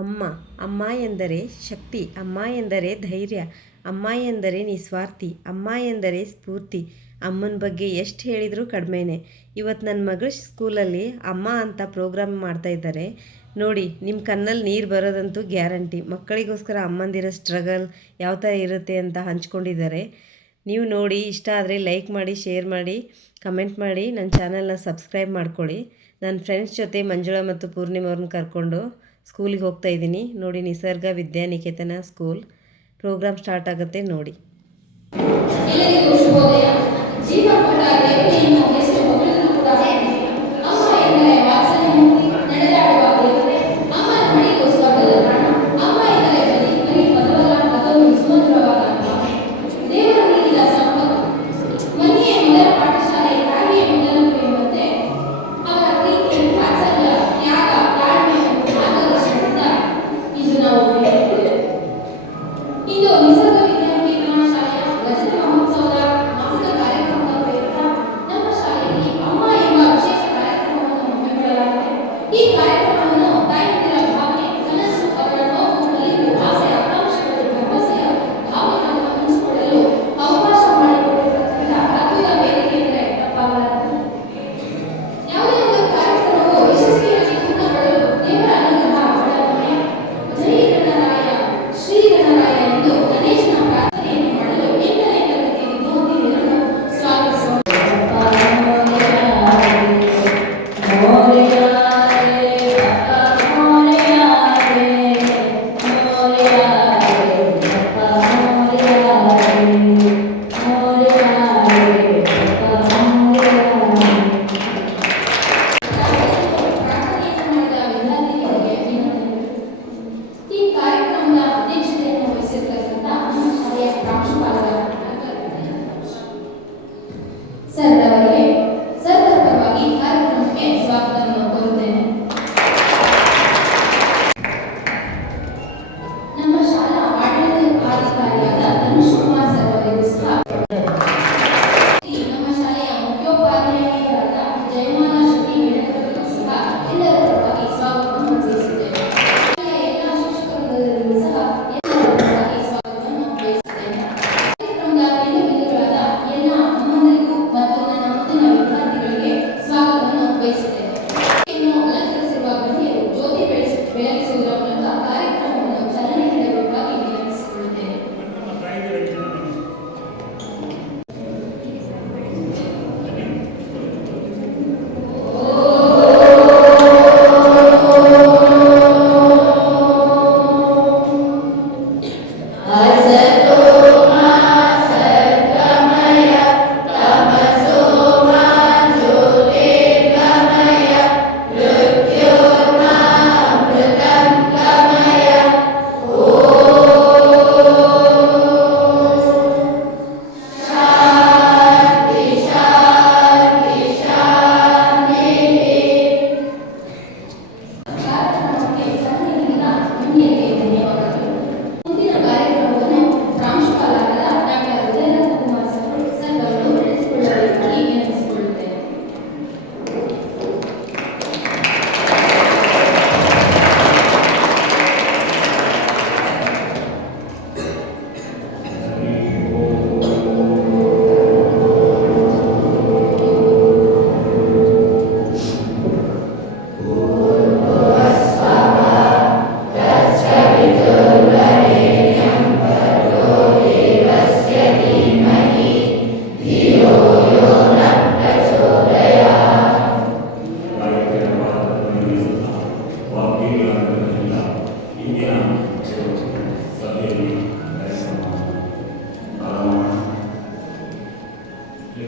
ಅಮ್ಮ ಅಮ್ಮ ಎಂದರೆ ಶಕ್ತಿ, ಅಮ್ಮ ಎಂದರೆ ಧೈರ್ಯ, ಅಮ್ಮ ಎಂದರೆ ನಿಸ್ವಾರ್ಥಿ, ಅಮ್ಮ ಎಂದರೆ ಸ್ಫೂರ್ತಿ. ಅಮ್ಮನ ಬಗ್ಗೆ ಎಷ್ಟು ಹೇಳಿದರೂ ಕಡಿಮೆನೇ. ಇವತ್ತು ನನ್ನ ಮಗಳ ಸ್ಕೂಲಲ್ಲಿ ಅಮ್ಮ ಅಂತ ಪ್ರೋಗ್ರಾಮ್ ಮಾಡ್ತಾಯಿದ್ದಾರೆ ನೋಡಿ. ನಿಮ್ಮ ಕಣ್ಣಲ್ಲಿ ನೀರು ಬರೋದಂತೂ ಗ್ಯಾರಂಟಿ. ಮಕ್ಕಳಿಗೋಸ್ಕರ ಅಮ್ಮಂದಿರೋ ಸ್ಟ್ರಗಲ್ ಯಾವ ಥರ ಇರುತ್ತೆ ಅಂತ ಹಂಚ್ಕೊಂಡಿದ್ದಾರೆ. ನೀವು ನೋಡಿ, ಇಷ್ಟ ಆದರೆ ಲೈಕ್ ಮಾಡಿ, ಶೇರ್ ಮಾಡಿ, ಕಮೆಂಟ್ ಮಾಡಿ, ನನ್ನ ಚಾನಲ್ನ ಸಬ್ಸ್ಕ್ರೈಬ್ ಮಾಡ್ಕೊಳ್ಳಿ. ನನ್ನ ಫ್ರೆಂಡ್ಸ್ ಜೊತೆ ಮಂಜುಳಾ ಮತ್ತು ಪೂರ್ಣಿಮಾ ಅವ್ರನ್ನ ಕರ್ಕೊಂಡು ಸ್ಕೂಲಿಗೆ ಹೋಗ್ತಾ ಇದ್ದೀನಿ ನೋಡಿ. ನಿಸರ್ಗ ವಿದ್ಯಾನಿಕೇತನ ಸ್ಕೂಲ್ ಪ್ರೋಗ್ರಾಮ್ ಸ್ಟಾರ್ಟ್ ಆಗುತ್ತೆ ನೋಡಿ.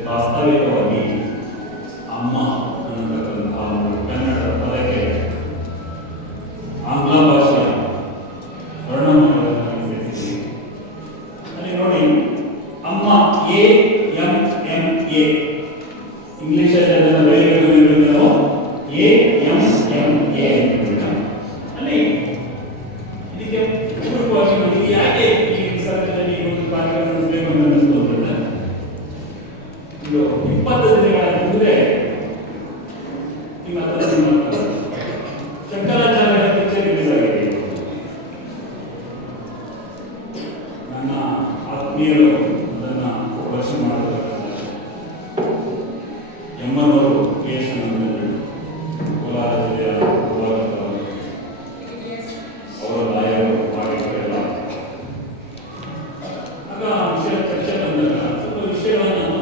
ವಾಸ್ತವಿಕವಾಗಿ ಅಮ್ಮ ಅನ್ನತಕ್ಕಂತಹ ಒಂದು ಕನ್ನಡ ಪದಕ್ಕೆ ಆಂಗ್ಲ ಭಾಷೆಯ ವರ್ಣಮಾಲೆಗಳನ್ನು ಸೇರಿಸಿ ಅಲ್ಲಿ ನೋಡಿ, ಅಮ್ಮ AMMA ಇಂಗ್ಲಿಷಲ್ಲಿ ಅದನ್ನು ಬರೆಯಬೇಕು. ನಾವು AMMA ಅಲ್ಲಿ ಇದಕ್ಕೆ ಪೂರ್ವವಾಗಿ ನಮಗೆ ಯಾಕೆ ಈ ಸರ್ಕಾರದಲ್ಲಿ ಒಂದು ಕಾರ್ಯಕ್ರಮ ನಡೆಸಬೇಕು ಅಂತ ಅನಿಸ್ತು ಅಂದ್ರೆ, ಇದು 20 ದಿನಗಳ ಮುಂದೆ ನಿಮ್ಮ ಶಂಕರಾಚಾರ್ಯ ಪಿಕ್ಚರ್ ರಿಲೀಸ್ ಆಗಿದೆ. ನೀರು ಅದನ್ನು ವರ್ಷ ಮಾಡತಕ್ಕಂಥ ಎಮ್ಮನವರು ಕೇಶ ಕೋಲಾರ ಜಿಲ್ಲೆಯ ಅವರ ನಾಯಕರು ಮಾಡಿದರೆಲ್ಲ ಆಗ ವಿಷಯ ಚರ್ಚೆ ಬಂದಾಗ ಸ್ವಲ್ಪ ವಿಷಯಗಳನ್ನು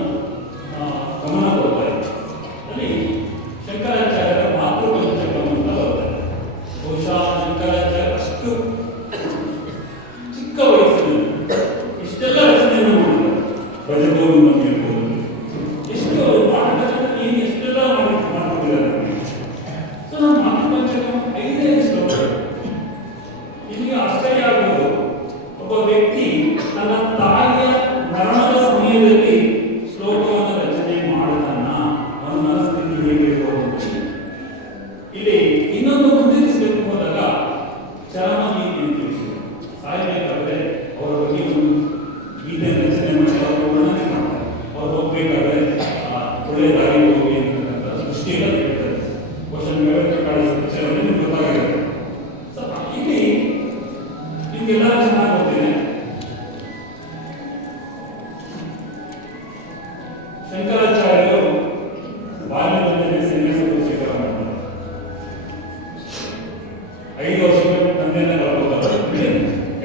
ಗಮನ ಕೊಡ್ತಾ ಇದ್ದಾರೆ. ಅಲ್ಲಿ ಶಂಕರಾಚಾರ್ಯರ ಮಾತೃಪಂಚಕಂ ಅಂತ ಬರ್ತದೆ. ಬಹುಶಃ ಶಂಕರಾಚಾರ್ಯ ಅಷ್ಟು ಚಿಕ್ಕ ವಯಸ್ಸಿನಲ್ಲಿ ಇಷ್ಟೆಲ್ಲ ರಚನೆಯನ್ನು ಮಾಡಿದ್ದಾರೆ. ಭಜಗೋವಿಂದ ಇರ್ಬೋದು, ಎಷ್ಟು ಮಾಡತಕ್ಕಂಥ ಏನು ಎಷ್ಟೆಲ್ಲ ಮಾಡಿಕೊಟ್ಟಿದ್ದಾರೆ. ಸೊ ನಮ್ಮ ಮಾತೃಪಂಚಕಂ 5 ಶ್ಲೋಕ. ನಿಮಗೆ ಆಶ್ಚರ್ಯ ಆಗ್ಬೋದು, ಒಬ್ಬ ವ್ಯಕ್ತಿ ತನ್ನ ತಾಯಿಯ ಮರಣದ ಸಮಯದಲ್ಲಿ ಶ್ಲೋಕವನ್ನು ರಚನೆ ಮಾಡುತ್ತಾನ, ಅವನ ಮನಸ್ಥಿತಿ ಹೇಗಿರ್ಬೋದು. ಇಲ್ಲಿ ಇನ್ನೊಂದು ಮುಂದಿರಿಸಬೇಕು ಹೋದಾಗ ಚರಮ ನೀತಿ ಅಂತ ಸಾಯಬೇಕಾದ್ರೆ ಅವರ ಬಗ್ಗೆ ಒಂದು ಗೀತೆ ರಚನೆ ಮಾಡಿ ಅವರು ವರ್ಣನೆ ಮಾಡ್ತಾರೆ. ಅವ್ರು ಹೋಗ್ಬೇಕಾದ್ರೆ ಒಳ್ಳೆ ದಾರಿ ಹೋಗಿ ಅಂತಕ್ಕಂಥ ದೃಷ್ಟಿಯೆಲ್ಲ ಹೇಳ್ತಾರೆ. ಕ್ವಶನ್ ವ್ಯವಸ್ಥೆ ಕಾಡಿಸ್ತಾರೆ, ಗೊತ್ತಾಗುತ್ತೆ. ಸೊ ಇಲ್ಲಿ ನಿಮ್ಗೆಲ್ಲ ಚೆನ್ನಾಗಿ ಗೊತ್ತಿದೆ, ಶಂಕರಾಚಾರ್ಯರು ಬಾಲ್ಯದಲ್ಲೇ ಸನ್ಯಾಸಕ್ಕೆ ಸ್ವೀಕಾರ ಮಾಡ್ತಾರೆ. 5 ವರ್ಷಕ್ಕೆ ತಂದೆಯನ್ನ ಕಳ್ಕೊತಾರೆ.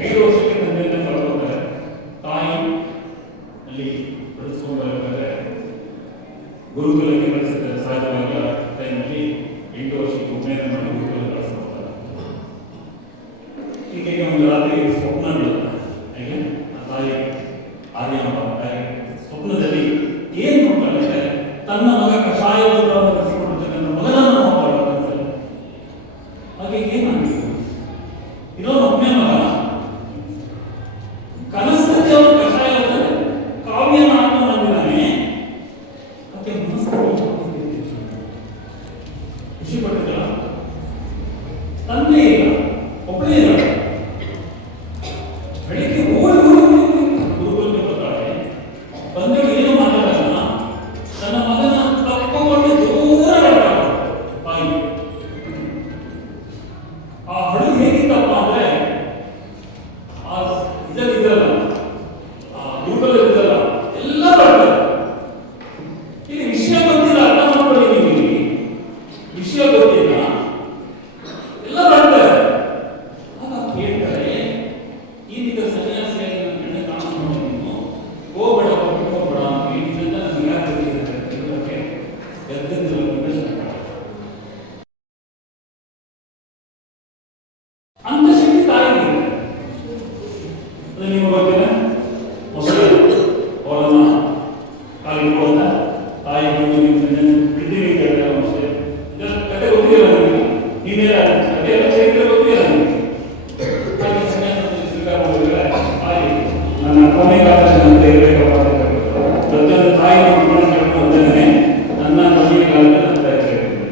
5 ವರ್ಷಕ್ಕೆ ತಂದೆಯನ್ನ ಕಳ್ಕೊತಾರೆ. ತಾಯಿ ಅಲ್ಲಿ ಬೆಳೆಸ್ಕೊಂಡು ಬರಬೇಕಾದ್ರೆ ಗುರುಕುಲಕ್ಕೆ ಕಳಿಸಿದ್ದಾರೆ. ಸಹಜವಾಗಿ ಆ ಟೈಮಲ್ಲಿ 8 ವರ್ಷಕ್ಕೆ ಉಪನಯನ ಮಾಡಿ ಗುರುಕುಲ ಕಳಿಸ್ಕೊಡ್ತಾರೆ. ಹೀಗೆ ಒಂದು ರಾತ್ರಿ ಸ್ವಪ್ನ ಬೀಳುತ್ತೆ. ಹೇಗೆ ಆ ತಾಯಿ ಆರ್ಯಮ್ಮ ತಾಯಿ ಸ್ವಪ್ನದಲ್ಲಿ ಏನ್ ನೋಡ್ತಾಳೆ, ತನ್ನ ಮಗ ಕಷಾಯ ವಸ್ತ್ರವನ್ನು ಧರಿಸಿಕೊಂಡಿರ್ತಕ್ಕಂಥ ಮಗನನ್ನು ನೋಡ್ತಾಳೆ. ಹಾಗೆ ಏನಾಗಿದೆ, ಇನ್ನೊಂದು ಒಬ್ಬನೇ ಮಗ ಕನಸಲ್ಲಿ ಅವನು ಕಷಾಯ ಕಾವ್ಯನ ಹಾಕೊಂಡು ಬಂದಿದ್ದಾನೆ. ಅದಕ್ಕೆ ಮನಸ್ಸು ಖುಷಿ ಪಟ್ಟಿಲ್ಲ. ತಂದೆ ಇಲ್ಲ, ಒಬ್ಬನೇ ಇಲ್ಲ. ಬೆಳಿಗ್ಗೆ ಓಡಿ ಗುರುಕುಲಕ್ಕೆ ಬರ್ತಾಳೆ. ಬಂದಾಗ ಏನು ಮಾತಾಡಲ್ಲ, ತನ್ನ ಮಗನ ತಪ್ಪಿಕೊಂಡು ದೂರ ಬರ್ತಾಳೆ ತಾಯಿ. ಆ ಹಡಗು ಹೇಗಿತ್ತಪ್ಪ ಅಂದ್ರೆ ಇದಲ್ಲ, ಗುರುಕುಲ ಇದ್ದಲ್ಲ, ಎಲ್ಲ ಬರ್ತಾರೆ. ಇಲ್ಲಿ ವಿಷಯ ಗೊತ್ತಿಲ್ಲ, ಅರ್ಥ ಮಾಡ್ಕೊಳ್ಳಿ. ನಿಮಗೆ ವಿಷಯ ಗೊತ್ತಿಲ್ಲ, ಎಲ್ಲ ಬರ್ತಾರೆ. ಆಗ ಕೇಳ್ತಾರೆ, ಈಗೀಗ ಸನ್ಯಾಸಿಯಾಗಿ ನನ್ನ ಕಣ್ಣೆ ಕಾಣಿಸ್ಕೊಂಡು ನೀನು ಹೋಗ್ಬೇಡ, ಹೋಗ್ಬೇಡ ಇದರಿಂದ ನನಗೆ ಯಾಕೆ ಗೊತ್ತಿರುತ್ತೆ ಗದ್ದೆಲ್ಲ ಅಂತ ಶಕ್ತಿ ತಾಯಿಗೆ ಅದು ನಿಮಗೆ ಗೊತ್ತಿಲ್ಲ. ಮೊಸರು ಅವರನ್ನ ಕಾಲಿಟ್ಕೊಂಡ ತಾಯಿ ಬಂದು ಬಿದ್ದೀವಿ ಕೇಳ್ತಾರೆ. ಮೊಸರು ಕತೆ ಗೊತ್ತಿಲ್ಲ ನನಗೆ, ನೀವೇನ ಕತೆ ಎಲ್ಲ ಚರಿತ್ರೆ ಗೊತ್ತಿಲ್ಲ ನನಗೆ. ಹಾಗೆ ಸನ್ಯಾಸದಲ್ಲಿ ಸ್ವೀಕಾರ ಮಾಡಿದ್ರೆ ತಾಯಿ ನನ್ನ ಕೊನೆಗಾಲದಂತೆ ಇರಬೇಕಪ್ಪ ಅಂತ ಹೇಳ್ತಾರೆ. ಪ್ರತಿಯೊಂದು ತಾಯಿ ಮಕ್ಕಳನ್ನು ಕೇಳ್ಕೊಂಡು ಬಂದೇನೆ, ನನ್ನ ಕೊನೆಗಾಲದ ನನ್ನ ತಾಯಿ ಕೇಳ್ತಾರೆ.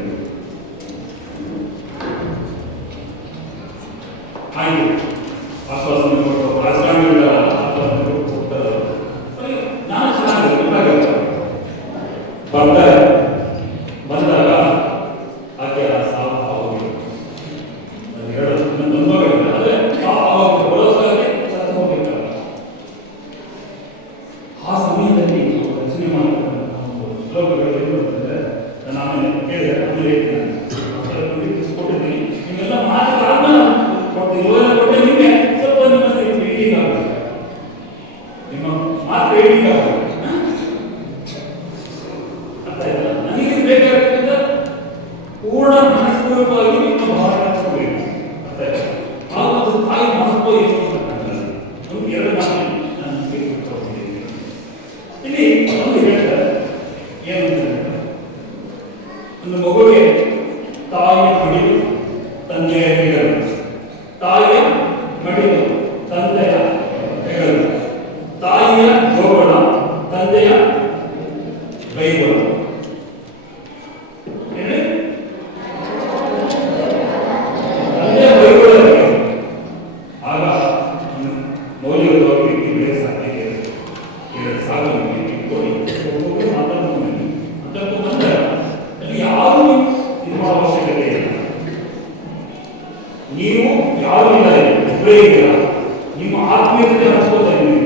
ಆಯ್ತು, ಆಶ್ವಾಸನೆ ಕೊಟ್ಟು ರಾಜಕಾರಣಿಗಳ ಆಶ್ವಾಸನೆ ಕೊಟ್ಟು ಹೋಗ್ತಾರೆ. ನಾನು ಚೆನ್ನಾಗಿ ಬರ್ತಾರೆ. ಬಂದಾಗ ಆಕೆ ಸಾವು ಆಗೋಗಿಲ್ಲ. ನಾನು ಹೇಳೋದು ನನ್ನ ಅನುಭವ ಆದರೆ ಸಾವು ಆಗೋಗಿ ಬರೋದಾಗಲೇ ಸತ್ತು ಹೋಗ್ಬೇಕಲ್ಲ. ಆ ಸಮಯದಲ್ಲಿ ರಚನೆ ಮಾಡ್ತಾರೆ ಶ್ಲೋಕಗಳು ಏನು ಬರ್ತದೆ, ನಾನು ಆಮೇಲೆ ಕೇಳಿದೆ, ಆಮೇಲೆ ಹೇಳ್ತೀನಿ. ಕೊಟ್ಟಿದ್ದೀನಿ ನಿಮ್ಮೆಲ್ಲ ಮಾತಾಡಾದ್ಮೇಲೆ ಕೊಡ್ತೀನಿ. ಕೊಟ್ಟೆ ನಿಮಗೆ ಸ್ವಲ್ಪ ನಿಮ್ಮ ರೀಡಿಂಗ್ ಆಗುತ್ತೆ, ನಿಮ್ಮ ಮಾತು ರೀಡಿಂಗ್ ಆಗುತ್ತೆ. ಅರ್ಥ ಆಯ್ತಲ್ಲ? ನನಗೆ ಬೇಕಾಗಿದ್ದ ಪೂರ್ಣ ಮನಸ್ಪೂರ್ವಕವಾಗಿ ನಿಮ್ಮ ಭಾಷೆ ಹಚ್ಕೋಬೇಕು. ಅರ್ಥ ಆಯ್ತಾ? ಆ ಒಂದು ತಾಯಿ ಮಹತ್ವ ಏನು ಅಂತಕ್ಕಂಥದ್ದು ನಮ್ಗೆ 2 ಮಾತು ನಾನು ಕೊಡ್ತಿದ್ದೀನಿ. ಇಲ್ಲಿ ಒಂದು ಹೇಳ್ತಾರೆ, ಏನು ಅಂತ ಹೇಳ್ತಾರೆ, ಒಂದು ಮಗುವಿಗೆ ತಾಯಿಯ ಮಡಿಲು ತಂದೆಯ ಹೆಗಲು, ತಾಯಿಯ ಮಡಿಲು ತಂದೆಯ ಹೆಗಲು, ತಾಯಿಯ ಜೋಗಳ ತಂದೆಯ ಬೈಗಳು. ತಂದೆಯ ಬೈಗಳು ಆಗ ಮೌಲ್ಯವಾಗಿ ಬೇರೆ ಸಾಧ್ಯತೆ ಸಾಕು ಇಟ್ಕೊಳ್ಳಿ ಮಾತಾಡೋದು ಅದಕ್ಕೂ ನಂತರ ಅಲ್ಲಿ ಯಾರು ನಿಮ್ಮ ಅವಶ್ಯಕತೆ ಇಲ್ಲ. ನೀವು ಯಾರು ಇಲ್ಲ, ಒಬ್ಬರೇ ಇದ್ದೀರಾ. ನಿಮ್ಮ ಆತ್ಮೀಯತೆ ಹಚ್ಕೋತಾ ನೀವು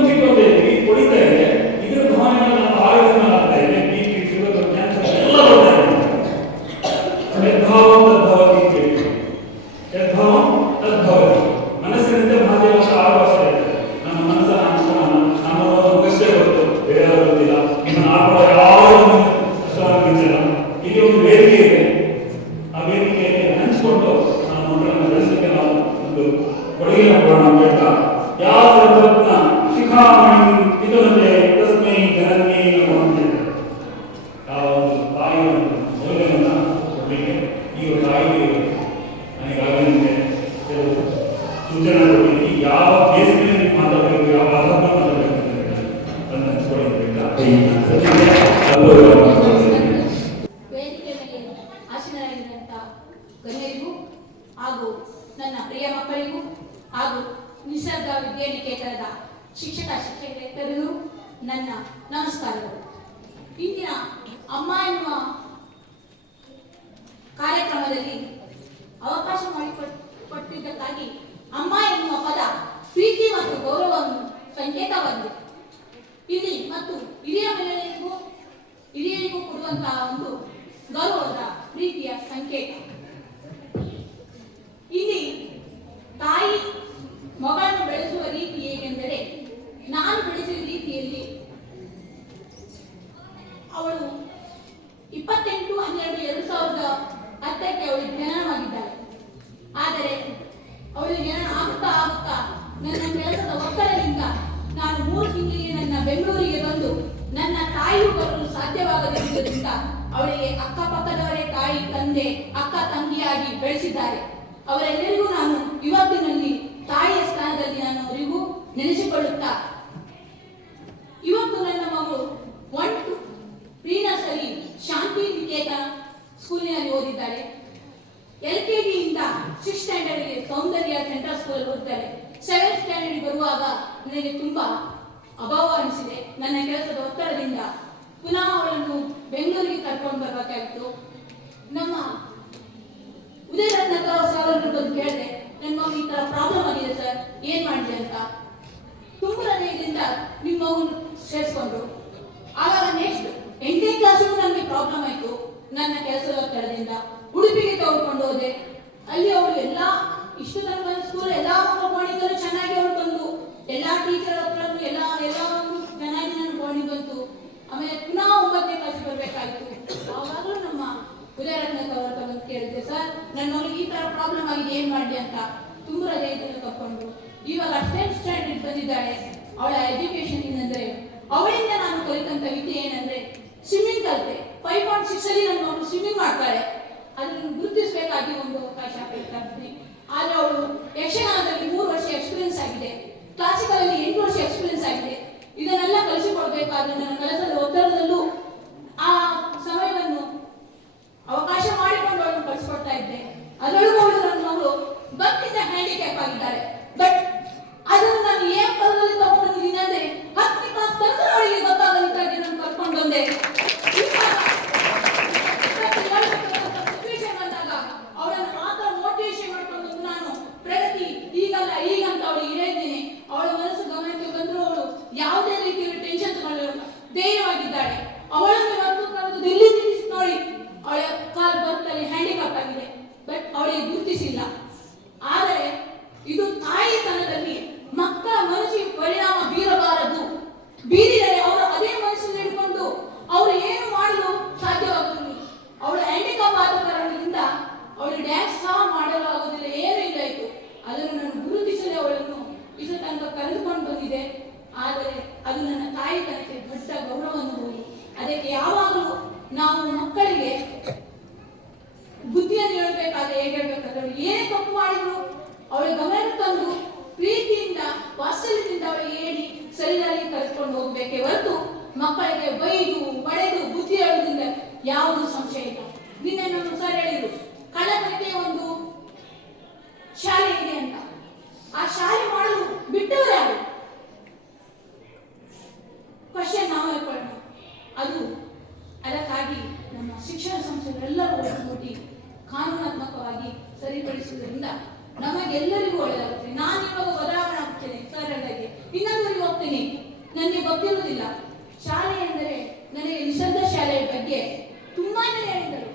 ಮುಂಚಿಟ್ಟೋದೇ ಹೊಡಿತಾ ಇದೆ. ಇದರ ಭಾವನೆಗಳು ನಮ್ಮ ಆರೋಗ್ಯ ಆಗ್ತಾ ಇದೆ. BP, ಶುಗರ್, ಕ್ಯಾನ್ಸರ್ ಎಲ್ಲ ಬರ್ತಾ ಇದೆ. ಯದ್ಭಾವಂ ತದ್ಭವತಿ ಅಂತ ಹೇಳ್ತೀವಿ. ಯದ್ಭಾವಂ ತದ್ಭವತಿ. ಮನಸ್ಸಿನಂತೆ ಮಾಧ್ಯಮ ಆಲೋಚನೆ ಇದೆ. ನಮ್ಮ ಮನಸ್ಸನ್ನು ನಮ್ಮ ಕಷ್ಟೇ ಗೊತ್ತು, ಬೇರೆ ಗೊತ್ತಿಲ್ಲ. ಇದನ್ನು ಆಡುವ ಯಾರು ಕಷ್ಟವಾಗಿಲ್ಲ. ಇಲ್ಲಿ ಒಂದು ವೇದಿಕೆ ಇದೆ. ಆ ವೇದಿಕೆಯಲ್ಲಿ ಹಂಚಿಕೊಂಡು ನಮ್ಮ ಮಕ್ಕಳನ್ನು ಬೆಳೆಸಲಿಕ್ಕೆ ನಾವು ಒಂದು ಕೊಡುಗೆಯನ್ನು ಕೊಡೋಣ ಅಂತ ಹೇಳ್ತಾ, ಯಾ ಸರ್ವಜ್ಞ ಶಿಖಾಮಣಿ ಇದೊಂದೇ ತಸ್ಮೈ ಜನನ್ಯೈ ನಮಃ ಅಂತ ಹೇಳ್ತಾರೆ. ಯಾವ ಒಂದು ತಾಯಿಯ ಒಂದು ಮೌಲ್ಯವನ್ನು ಕೊಡಲಿಕ್ಕೆ ಈ ಒಂದು ತಾಯಿಗೆ ನನಗಾಗಲಿಕ್ಕೆ ಕೆಲವು ಸೂಚನೆ ಕೊಡಲಿಕ್ಕೆ ಯಾವ ಬೇಸಿಗೆಯಲ್ಲಿ ಮಾತಾಡಬೇಕು, ಯಾವ ಆಧಾರ ಮಾತಾಡಬೇಕು ಅಂತ ಹೇಳ್ತಾರೆ. ಅದನ್ನು ಹಂಚಿಕೊಳ್ಳಿ. ವೇದಿಕೆ ಮೇಲೆ ಆಸೀನರಾಗಿರುವಂಥ ಗಣ್ಯರಿಗೂ ಹಾಗೂ ನನ್ನ ಪ್ರಿಯ ಮಕ್ಕಳಿಗೂ ಹಾಗೂ ನಿಸರ್ಗ ವಿದ್ಯಾನಿಕೇತನದ ಶಿಕ್ಷಕರಿಗೂ ನನ್ನ ನಮಸ್ಕಾರಗಳು. ಇಂದಿನ ಅಮ್ಮ ಎನ್ನುವ ಕಾರ್ಯಕ್ರಮದಲ್ಲಿ ಅವಕಾಶ ಮಾಡಿಕೊಟ್ಟಿದ್ದಕ್ಕಾಗಿ ಅಮ್ಮ ಎನ್ನುವ ಪದ ಪ್ರೀತಿ ಮತ್ತು ಗೌರವವನ್ನು ಸಂಕೇತವಾಗಿದೆ. ಇಲ್ಲಿ ಮತ್ತು ಹಿರಿಯರಿಗೂ ಕೊಡುವಂತಹ ಒಂದು ಗೌರವದ ಪ್ರೀತಿಯ ಸಂಕೇತ. ಇಲ್ಲಿ ತಾಯಿ ಮಗಳನ್ನು ಬೆಳೆಸುವ ರೀತಿ ಹೇಗೆಂದರೆ, ನಾನು ಬೆಳೆಸಿದ ರೀತಿಯಲ್ಲಿ ಅವಳು 28/12/2010 ಅವಳು ಜನನವಾಗಿದ್ದಾಳೆ. ಆದರೆ ಅವಳು ಜನನ ಆಗುತ್ತಾ ಆಗುತ್ತಾ ನನ್ನ ಕೆಲಸದ ಒತ್ತಡದಿಂದ ನಾನು 3 ತಿಂಗಳಿಗೆ ನನ್ನ ಬೆಂಗಳೂರಿಗೆ ಬಂದು ನನ್ನ ತಾಯಿಯು ಬರಲು ಸಾಧ್ಯವಾಗದಿರುವುದರಿಂದ ಅವಳಿಗೆ ಅಕ್ಕಪಕ್ಕದವರೇ ತಾಯಿ, ತಂದೆ, ಅಕ್ಕ, ತಂಗಿಯಾಗಿ ಬೆಳೆಸಿದ್ದಾರೆ. ಅವರೆಲ್ಲರಿಗೂ ನಾನು ಇವತ್ತಿನಲ್ಲಿ ತಾಯಿಯ ಸ್ಥಾನದಲ್ಲಿ ನಾನು ಅವರಿಗೂ ನೆನೆಸಿಕೊಳ್ಳುತ್ತಾ, ಇವತ್ತು ನನ್ನ ಮಗಳು 1 to pre nursery Shanti Niketan ಸ್ಕೂಲಿನಲ್ಲಿ ಓದಿದ್ದಾಳೆ. LKG ಇಂದ 6th ಸ್ಟ್ಯಾಂಡರ್ಡ್ಗೆ ಸೌಂದರ್ಯ ಸೆಂಟ್ರಲ್ ಸ್ಕೂಲ್ ಓದಿದ್ದಾಳೆ. 7th ಸ್ಟ್ಯಾಂಡರ್ಡ್ ಬರುವಾಗ ನನಗೆ ತುಂಬಾ ಅಭಾವ ಅನಿಸಿದೆ. ನನ್ನ ಕೆಲಸದ ಒತ್ತಡದಿಂದ ಪುನಃ ಅವಳನ್ನು ಬೆಂಗಳೂರಿಗೆ ಕರ್ಕೊಂಡು ಬರಬೇಕಾಗಿತ್ತು. ನಮ್ಮ ಉದಯರತ್ನ ಸರ್ ಅವರನ್ನು ಬಂದು ಕೇಳಿದೆ, ನನ್ನ ಮಗು ಈ ತರ ಪ್ರಾಬ್ಲಮ್ ಆಗಿದೆ ಸರ್, ಏನ್ ಮಾಡಿದೆ ಅಂತ. ತುಂಬ ಹೃದಯದಿಂದ ನಿಮ್ಮ ಮಗುನ ಸೇರಿಸ್ಕೊಂಡ್ರು. ಆವಾಗ ನೆಕ್ಸ್ಟ್ 8ನೇ ಕ್ಲಾಸಿಗೂ ನನಗೆ ಪ್ರಾಬ್ಲಮ್ ಆಯಿತು. ನನ್ನ ಕೆಲಸದ ಒತ್ತಡದಿಂದ ಉಡುಪಿಗೆ ತಗೊಂಡು ಹೋದೆ. ಅಲ್ಲಿ ಅವಳು ಎಲ್ಲ ಇಷ್ಟು ತನಕ ಸ್ಕೂಲ್ ಎಲ್ಲ ಬಾಂಡಿಂಗಲ್ಲೂ ಚೆನ್ನಾಗಿ ಅವಳು ಬಂದು ಎಲ್ಲ ಟೀಚರ್ ಹತ್ರನೂ ಎಲ್ಲ ಚೆನ್ನಾಗಿ ನನ್ನ ಬಾಂಡಿ ಬಂತು. ಆಮೇಲೆ ಪುನಃ 9ನೇ ಕ್ಲಾಸಿಗೆ ಬರಬೇಕಾಯಿತು. ಆವಾಗಲೂ ನಮ್ಮ ಉದಯರತ್ನ ಅವರ ಬಂದು ಕೇಳಿದೆ, ಸರ್ ನನ್ನ ಮಗಳಿಗೆ ಈ ತರ ಪ್ರಾಬ್ಲಮ್ ಆಗಿದೆ, ಏನ್ ಮಾಡಿ ಅಂತ. ತುಂಬ ಹೃದಯದಲ್ಲಿ ಕರ್ಕೊಂಡು ಇವಾಗ 10th ಸ್ಟ್ಯಾಂಡರ್ಡ್ ಬಂದಿದ್ದಾಳೆ. ಅವಳ ಎಜುಕೇಶನ್ ಏನಂದ್ರೆ, ಅವಳಿಂದ ನಾನು ಕಲಿತಂತ ವಿದ್ಯೆ ಏನಂದ್ರೆ ಸ್ವಿಮ್ಮಿಂಗ್ ಕಲಿತೆ. 5.6 ಅಲ್ಲಿ ನನ್ನ ಮಗಳು ಸ್ವಿಮ್ಮಿಂಗ್ ಮಾಡ್ತಾಳೆ. ಅದನ್ನು ಗುರುತಿಸಬೇಕಾಗಿ ಒಂದು ಅವಕಾಶ ಬೇಕಾಗ್ತದೆ. ಆದ್ರೆ ಅವಳು ಯಕ್ಷಗಾನದಲ್ಲಿ 3 ವರ್ಷ ಎಕ್ಸ್ಪೀರಿಯನ್ಸ್ ಆಗಿದೆ, ಕ್ಲಾಸಿಕಲ್ ಅಲ್ಲಿ 8 ವರ್ಷ ಎಕ್ಸ್ಪೀರಿಯನ್ಸ್ ಆಗಿದೆ. ಇದನ್ನೆಲ್ಲ ಕಲಿಸಿಕೊಡ್ಬೇಕಾದ್ರೆ ನನ್ನ ಕೆಲಸದ ಒತ್ತಡದಲ್ಲೂ ಆ ಸಮಯವನ್ನು ಅವಕಾಶ ಮಾಡಿಕೊಂಡು ಅವಳನ್ನು ಕಳಿಸ್ಕೊಡ್ತಾ ಇದ್ದೆ. ಅದರೊಳಗೂ ಅವಳು ನನ್ನ ಮಗಳು ಬರ್ತಿದ್ದ ಹ್ಯಾಂಡಿಕ್ಯಾಪ್ ಆಗಿದ್ದಾರೆ. ಬಟ್ ಅದನ್ನು ನಾನು ಏನ್ ಪದದಲ್ಲಿ ತಗೊಂಡಿದ್ದೀನಿ ಅಂದ್ರೆ 10ನೇ ಕ್ಲಾಸ್ ತಂದ್ರೆ ಅವಳಿಗೆ ಗೊತ್ತಾಗಲಿಕ್ಕಾಗಿ ನಾನು ಕರ್ಕೊಂಡು ಬಂದೆ. ಸಿಚುವೇಶನ್ ಬಂದಾಗ ಅವಳನ್ನು ಮಾತ್ರ ಮೋಟಿವೇಶನ್ ಮಾಡ್ಕೊಂಡು ನಾನು ಪ್ರಗತಿ ಈಗಲ್ಲ ಈಗಂತ ಅವಳಿಗೆ ಹೇಳಿದ್ದೇನೆ. ಅವಳ ಮನಸ್ಸು ಗಮನಕ್ಕೆ ಬಂದರೂ ಅವಳು ಯಾವುದೇ ರೀತಿಯ ಟೆನ್ಷನ್ ತಗೊಳ್ಳಲ್ಲ, ಧೈರ್ಯವಾಗಿದ್ದಾಳೆ. ಅವಳನ್ನು ಇವತ್ತು ದಿಲ್ಲಿ ನಿಲ್ಲಿಸಿ ನೋಡಿ, ಅವಳ ಕಾಲು ಬರ್ತಲ್ಲಿ ಹ್ಯಾಂಡಿಕ್ಯಾಪ್ ಆಗಿದೆ, ಬಟ್ ಅವಳಿಗೆ ಗುರುತಿಸಿಲ್ಲ. ಆದರೆ ಇದು ತಾಯಿತನದಲ್ಲಿ ಮಕ್ಕಳ ಮನಸ್ಸಿಗೆ ಪರಿಣಾಮ ಬೀರಬಾರದು. ಬೀರಿದರೆ ಅವರು ಅದೇ ಮನಸ್ಸನ್ನು ಹಿಡ್ಕೊಂಡು ಅವರು ಏನು ಮಾಡಲು ಸಾಧ್ಯವಾಗುತ್ತಿಲ್ಲ. ಅವಳು ಹ್ಯಾಂಡಿಕ್ಯಾಪ್ ಆದ ಕಾರಣದಿಂದ ಅವಳು ಡ್ಯಾನ್ಸ್ ಸಹ ಮಾಡಲು ಆಗುವುದಿಲ್ಲ, ಏನೂ ಇಲ್ಲ ಇತ್ತು. ಅದನ್ನು ನಾನು ಗುರುತಿಸದೆ ಅವಳನ್ನು ಇಷ್ಟು ತನಕ ಕರೆದುಕೊಂಡು ಬಂದಿದೆ. ಆದರೆ ಅದು ನನ್ನ ತಾಯಿತನಕ್ಕೆ ದೊಡ್ಡ ಗೌರವವನ್ನು ಹೋಗಿ. ಅದಕ್ಕೆ ಯಾವಾಗಲೂ ನಾವು ಮಕ್ಕಳಿಗೆ ಬುದ್ಧಿಯನ್ನು ಹೇಳ್ಬೇಕಾದ್ರೆ ಹೇಗೆ ಹೇಳ್ಬೇಕಾದ್ರೆ, ಅವಳು ಏನೇ ತಪ್ಪು ಮಾಡಿದ್ರು ಅವಳ ಗಮನಕ್ಕೆ ತಂದು ಪ್ರೀತಿಯಿಂದ ವಾತ್ಸಲ್ಯದಿಂದ ಅವಳಿಗೆ ಹೇಳಿ ಸರಿದಾರಿ ಕರೆದುಕೊಂಡು ಹೋಗ್ಬೇಕೆ ಹೊರತು ಮಕ್ಕಳಿಗೆ ಬೈದು ಬಡೆದು ಬುದ್ಧಿ ಹೇಳೋದ್ರಿಂದ ಯಾವುದೂ ಸಂಶಯ ಇಲ್ಲ. ನಿನ್ನೆ ನಮ್ಮ ಸರ್ ಹೇಳಿದ್ರು, ಕಳ್ಳತನಕ್ಕೆ ಒಂದು ಶಾಲೆ ಇದೆ ಅಂತ. ಆ ಶಾಲೆ ಮಾಡಲು ಬಿಟ್ಟವರು ಯಾರು? ಕ್ವಶನ್ ನಾವು ಹೇಳ್ಕೊಳ್ಳೋಣ. ಅದು ಅದಕ್ಕಾಗಿ ನಮ್ಮ ಶಿಕ್ಷಣ ಸಂಸ್ಥೆಗಳೆಲ್ಲರೂ ಒಟ್ಟುಗೂಡಿ ಕಾನೂನಾತ್ಮಕವಾಗಿ ಸರಿಪಡಿಸುವುದರಿಂದ ನಮಗೆಲ್ಲರಿಗೂ ಒಳ್ಳೆಯದಾಗುತ್ತೆ. ನಾನು ಇವಾಗ ಬದಲಾವಣೆ ಆಗ್ತೇನೆ, ಸರ್ ಹೇಳಿದಾಗೆ ಇನ್ನೊಂದರಿಗೆ ಹೋಗ್ತೇನೆ, ನನಗೆ ಗೊತ್ತಿರುವುದಿಲ್ಲ. ಶಾಲೆ ಎಂದರೆ ನನಗೆ ನಿಸರ್ಗ ಶಾಲೆಯ ಬಗ್ಗೆ ತುಂಬಾ ಜನ ಹೇಳಿದರು.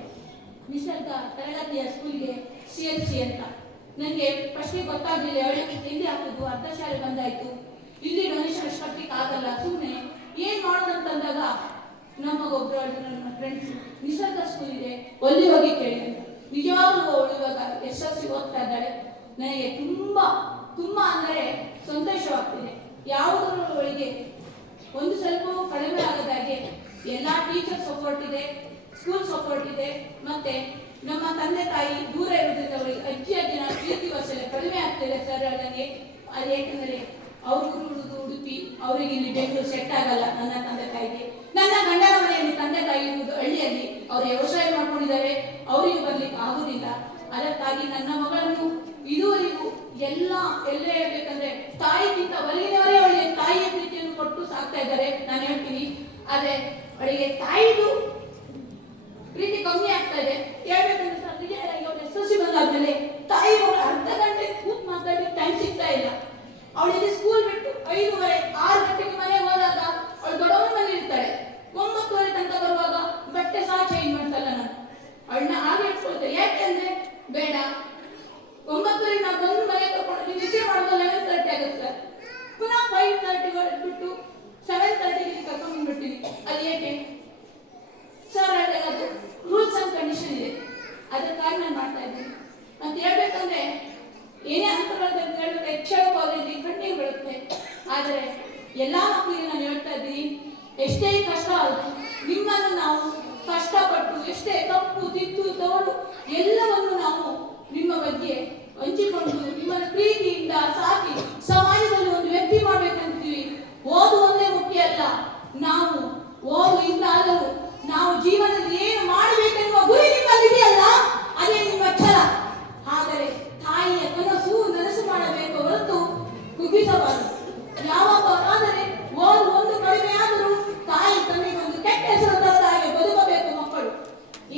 ನಿಸರ್ಗ ತರಗತಿಯ ಸ್ಕೂಲ್ಗೆ ಸೇರಿಸಿ ಅಂತ. ನನಗೆ ಫಸ್ಟ್ಗೆ ಗೊತ್ತಾಗಲಿಲ್ಲ, ಎಲ್ಲಿ ಹಾಕೋದು, ಅರ್ಧ ಶಾಲೆ ಬಂದಾಯ್ತು, ಇಲ್ಲಿ ಡೊನೇಷನ್ ಅಷ್ಟು ಕಟ್ಟಲಿಕ್ಕೆ ಆಗಲ್ಲ, ಸುಮ್ಮನೆ ಏನ್ ಮಾಡೋದಂತಂದಾಗ ನಮಗೊಬ್ಬರು ನನ್ನ ಫ್ರೆಂಡ್ಸ್ ನಿಸರ್ಗ ಸ್ಕೂಲ್ ಇದೆ, ಅಲ್ಲಿ ಹೋಗಿ ಕೇಳಿ ಅಂತ. ನಿಜವಾಗ್ಲೂ ಅವಳು ಇವಾಗ SSLC ಓದ್ತಾ ಇದ್ದಾಳೆ. ನನಗೆ ತುಂಬಾ ತುಂಬಾ ಅಂದರೆ ಸಂತೋಷವಾಗ್ತಿದೆ. ಯಾವುದರೊಳಗೆ ಒಂದು ಸ್ವಲ್ಪ ಕಡಿಮೆ ಆಗದಾಗೆ ಎಲ್ಲ ಟೀಚರ್ ಸಪೋರ್ಟ್ ಇದೆ, ಸ್ಕೂಲ್ ಸಪೋರ್ಟ್ ಇದೆ, ಮತ್ತೆ ನಮ್ಮ ತಂದೆ ತಾಯಿ ದೂರ ಇರೋದ್ರಿಂದ ಅವರಿಗೆ ಅಜ್ಜಿ ಅಜ್ಜಿನ ಪ್ರೀತಿ ವಾತ್ಸಲ್ಯ ಕಡಿಮೆ ಆಗ್ತಿದೆ ಸರ್. ನನಗೆ ಅದು ಏಕೆಂದರೆ ಅವರು ಉಳಿದು ಉಡುಪಿ, ಅವರಿಗೆ ಇಲ್ಲಿ ಬೆಂಗಳೂರು ಸೆಟ್ ಆಗಲ್ಲ. ನನ್ನ ತಂದೆ ತಾಯಿಗೆ, ನನ್ನ ಗಂಡನ ಮನೆಯಲ್ಲಿ ತಂದೆ ತಾಯಿ ಇರುವುದು ಹಳ್ಳಿಯಲ್ಲಿ, ಅವರು ವ್ಯವಸಾಯ ಮಾಡ್ಕೊಂಡಿದ್ದಾರೆ, ಅವರಿಗೆ ಬರ್ಲಿಕ್ಕೆ ಆಗುದಿಲ್ಲ. ಅದಕ್ಕಾಗಿ ನನ್ನ ಮಗಳನ್ನು ಇದುವರೆಗೂ ಎಲ್ಲೇ ಹೇಳ್ಬೇಕಂದ್ರೆ ತಾಯಿಗಿಂತ ಹೊರಗಿನವರೇ ಅವಳಿಗೆ ತಾಯಿಯ ಪ್ರೀತಿಯನ್ನು ಕೊಟ್ಟು ಸಾಕ್ತಾ ಇದ್ದಾರೆ. ನಾನು ಹೇಳ್ತೀನಿ, ಆದ್ರೆ ಅವಳಿಗೆ ತಾಯಿದು ಪ್ರೀತಿ ಕಮ್ಮಿ ಆಗ್ತಾ ಇದೆ. ಹೇಳ್ಬೇಕಂದ್ರೆ ಸರ್, ನಿಜವಾಗಿ ಅವಳು SSLC ಬಂದಾದ್ಮೇಲೆ ತಾಯಿ ಅವಳು ಅರ್ಧ ಗಂಟೆ ಕೂತ್ ಮಾತಾಡಿ ಟೈಮ್ ಸಿಗ್ತಾ ಇಲ್ಲ. ಅವಳಿಗೆ ಸ್ಕೂಲ್ ಬಿಟ್ಟು 5:30, 6 ಗಂಟೆಗೆ ಮನೆಗೆ ಹೋದಾಗ ಅವಳು ದೊಡ್ಡವನ ಮನೆ ಇರ್ತಾಳೆ. 9:30 ತನಕ ಬರುವಾಗ ಬಟ್ಟೆ ಸಹ ಚೇಂಜ್ ಮಾಡ್ತಲ್ಲ. ನಾನು ಅವಳನ್ನ ಹಾಗೆ ಇಟ್ಕೊಳ್ತೇನೆ. ಯಾಕೆಂದ್ರೆ ಬೇಡ, 9:00 ನಾವು ಬಂದು ಮನೆ ತಗೊಂಡು ನಿದ್ದೆ ಮಾಡೋದು 11:30 ಆಗುತ್ತೆ. ಪುನಃ 5:30 ಬಿಟ್ಟು 7:30 ಕರ್ಕೊಂಡು ಬಿಡ್ತೀನಿ. ಅದು ಏಕೆ ಸರ್? ಅದು ರೂಲ್ಸ್ ಅಂಡ್ ಕಂಡೀಷನ್ ಇದೆ, ಅದಕ್ಕಾಗಿ ನಾನು ಮಾಡ್ತಾ ಇದ್ದೀನಿ. ಅಂತ ಹೇಳ್ಬೇಕಂದ್ರೆ ಏನೇ ಹಂತಗಳಲ್ಲಿ ಹೇಳ್ಬೇಕು, ಹೆಚ್ಚಾಗಿ ಕಣ್ಣೀರು ಬೀಳುತ್ತೆ. ಆದರೆ ಎಲ್ಲ ಮಕ್ಕಳಿಗೆ ನಾನು ಹೇಳ್ತಾ ಇದ್ದೀನಿ, ಎಷ್ಟೇ ಕಷ್ಟ ಆದರೂ ನಿಮ್ಮನ್ನು ನಾವು ಕಷ್ಟಪಟ್ಟು ಎಷ್ಟೇ ತಪ್ಪು ತಿದ್ದು ತೋರು ಎಲ್ಲವನ್ನು ನಾವು ನಿಮ್ಮ ಬಗ್ಗೆ ಹಂಚಿಕೊಂಡು ನಿಮ್ಮನ್ನು ಪ್ರೀತಿಯಿಂದ ಸಾಕಿ ಸಮಾಜದಲ್ಲಿ ಒಂದು ವ್ಯಕ್ತಿ ಮಾಡ್ಬೇಕಂತೀವಿ. ಓದು ಒಂದೇ ಮುಖ್ಯ ಅಲ್ಲ, ನಾವು ಓದು ಇಂದಾದರೂ ನಾವು ಜೀವನದಲ್ಲಿ ಏನು ಮಾಡಬೇಕೆನ್ನುವ ಗುರಿ ನಿಮ್ಮಲ್ಲಿದೆಯಲ್ಲ, ಅದೇ ನಿಮ್ಮ ಛಲ. ಆದರೆ ತಾಯಿಯ ಕನಸು ನನಸು ಮಾಡಬೇಕು ಹೊರತು ಕುಗ್ಗಿಸಬಾರದು. ಯಾವಾಗ ಆದರೆ ಓದು ಒಂದು ಕಡಿಮೆ ಆದರೂ ತಾಯಿ ತನಗೆ ಒಂದು ಕೆಟ್ಟ ಹೆಸರು ತರದ ಹಾಗೆ ಬದುಕಬೇಕು ಮಕ್ಕಳು.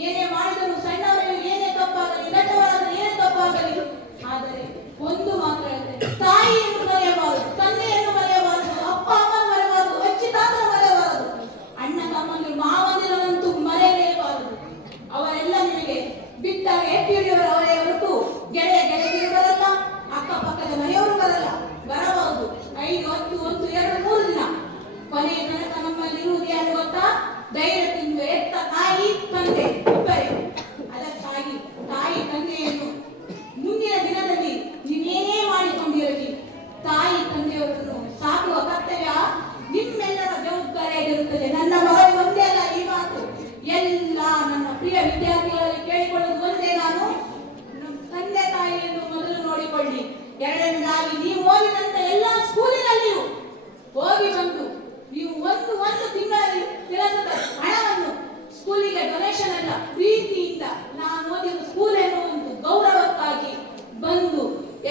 ಏನೇ ಮಾಡಿದರೂ ಸಣ್ಣವರಲ್ಲಿ ಏನೇ ತಪ್ಪಾಗಲಿ, ದೊಡ್ಡವರಾದರೂ ಏನೇ ತಪ್ಪಾಗಲಿ, ಆದರೆ ಒಂದು ಮಾತ್ರ ಹೇಳಿದೆ, ತಾಯಿಯನ್ನು ಮರೆಯಬಾರದು, ತಂದೆಯನ್ನು ಮರೆಯಬಾರದು, ಅಪ್ಪ ಅಮ್ಮನ ಮರೆಯಬಾರದು, ಅಜ್ಜಿ ತಾತನ ಮರೆಯಬಾರದು, ಅಣ್ಣ ತಮ್ಮಂದಿರು ಮಾವಂದಿರನ್ನಂತೂ ಮರೆಯಲೇಬಾರದು. ಅವರೆಲ್ಲ ನಿಮಗೆ ಬಿಟ್ಟಾಗ ಅವರೇ ಹೊರತು ಗೆಳೆಯರು ಬರಲ್ಲ, ಅಕ್ಕಪಕ್ಕದ ಮನೆಯವರು ಬರಲ್ಲ. ಬರಬಹುದು 5, 10, 1, 2, 3 ದಿನ. ಕೊನೆಯ ತನಕ ನಮ್ಮಲ್ಲಿ ಇರುವುದು ಯಾರು ಗೊತ್ತಾ? ಧೈರ್ಯ ತಿಂದು ಎತ್ತ ತಾಯಿ ತಂದೆ ಇಬ್ಬರೇ. ಅದಕ್ಕಾಗಿ ತಾಯಿ ತಂದೆಯನ್ನು ಮುಂದಿನ ದಿನದಲ್ಲಿ ನೀವೇನೇ ಮಾಡಿಕೊಂಡಿರಲಿ, ತಾಯಿ ತಂದೆಯವರನ್ನು ಸಾಕುವ ಕರ್ತವ್ಯ ನಿಮ್ಮೆಲ್ಲರ ಜವಾಬ್ದಾರಿಯಾಗಿರುತ್ತದೆ. ನನ್ನ ಮಗಳು ಒಂದೇ ಅಲ್ಲ ಈ ಮಾತು. ಎಲ್ಲ ನನ್ನ ಪ್ರಿಯ ವಿದ್ಯಾರ್ಥಿಗಳಲ್ಲಿ ಕೇಳಿಕೊಳ್ಳುವುದು ಒಂದೇ, ನಾನು ತಂದೆ ತಾಯಿಯನ್ನು ಮೊದಲು ನೋಡಿಕೊಳ್ಳಿ. ಎರಡನೇದಾಗಿ ನೀವು ಓದಿದಂತ ಎಲ್ಲ ಸ್ಕೂಲಿನಲ್ಲಿಯೂ ಹೋಗಿ ಬಂದು ನೀವು ಒಂದು ತಿಂಗಳಲ್ಲಿ ಕೆಲಸದ ಹಣವನ್ನು ಸ್ಕೂಲಿಗೆ ಡೊನೇಷನ್ ಅಲ್ಲ, ಪ್ರೀತಿಯಿಂದ ನಾನು ಓದಿದ ಸ್ಕೂಲ್ ಎನ್ನುವ ಒಂದು ಗೌರವಕ್ಕಾಗಿ ಬಂದು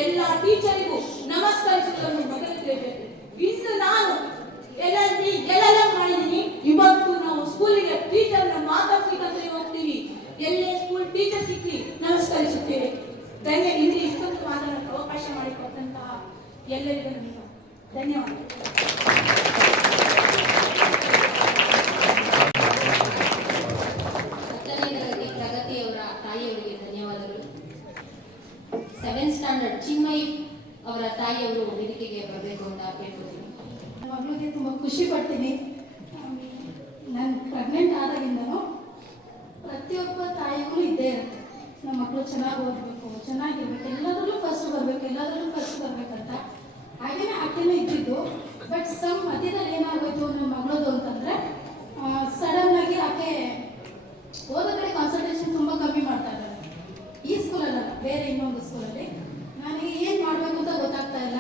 ಎಲ್ಲ ಟೀಚರಿಗೂ ನಮಸ್ಕರಿಸುವುದನ್ನು ಮೊದಲು ತಿಳಿಬೇಕು. ಇನ್ನು ನಾನು ಎಲ್ಲೆಲ್ಲ ಮಾಡಿದ್ದೀನಿ. ಇವತ್ತು ನಾವು ಸ್ಕೂಲಿಗೆ ಟೀಚರ್ನ ಮಾತಾಡ್ಲಿಕ್ಕಂತ ಹೋಗ್ತೀವಿ, ಎಲ್ಲೇ ಸ್ಕೂಲ್ ಟೀಚರ್ ಸಿಕ್ಕಿ ನಮಸ್ಕರಿಸುತ್ತೇವೆ. ಇಲ್ಲಿ ಇಷ್ಟೊಂದು ಮಾತನಾಡಲು ಅವಕಾಶ ಮಾಡಿಕೊಟ್ಟಂತಹ ಎಲ್ಲರಿಗೂ ಧನ್ಯವಾದ. ಪ್ರಗತಿಯವರ ತಾಯಿಯವರಿಗೆ ಧನ್ಯವಾದಗಳು. 7th ಸ್ಟ್ಯಾಂಡರ್ಡ್ ಚಿನ್ಮಯಿ ಅವರ ತಾಯಿಯವರು ವೇದಿಕೆಗೆ ಬರಬೇಕು ಅಂತ ಕೇಳ್ಕೊತೀನಿ. ಮಗಳಿಗೆ ತುಂಬ ಖುಷಿ ಪಡ್ತೀನಿ. ನಾನು ಪ್ರೆಗ್ನೆಂಟ್ ಆದಾಗಿಂದನೂ ಪ್ರತಿಯೊಬ್ಬ ತಾಯಿಗೂ ಇದ್ದೇ ಇರುತ್ತೆ, ನಮ್ಮ ಮಕ್ಕಳು ಚೆನ್ನಾಗಿ ಓದಬೇಕು, ಚೆನ್ನಾಗಿರ್ಬೇಕು, ಎಲ್ಲದರಲ್ಲೂ ಫಸ್ಟ್ ಬರಬೇಕಂತ. ಹಾಗೆಯೇ ಆಕೆನೂ ಇದ್ದಿದ್ದು. ಬಟ್ ಮಧ್ಯದಲ್ಲಿ ಏನಾಗೋಯ್ತು ನನ್ನ ಮಗಳದು ಅಂತಂದರೆ, ಸಡನ್ನಾಗಿ ಆಕೆ ಓದೋ ಕಡೆ ಕಾನ್ಸಂಟ್ರೇಷನ್ ತುಂಬ ಕಮ್ಮಿ ಮಾಡ್ತಾ ಇದ್ದಾರೆ. ಈ ಸ್ಕೂಲಲ್ಲ, ಬೇರೆ ಇನ್ನೊಂದು ಸ್ಕೂಲಲ್ಲಿ. ನನಗೆ ಏನು ಮಾಡಬೇಕು ಅಂತ ಗೊತ್ತಾಗ್ತಾ ಇಲ್ಲ,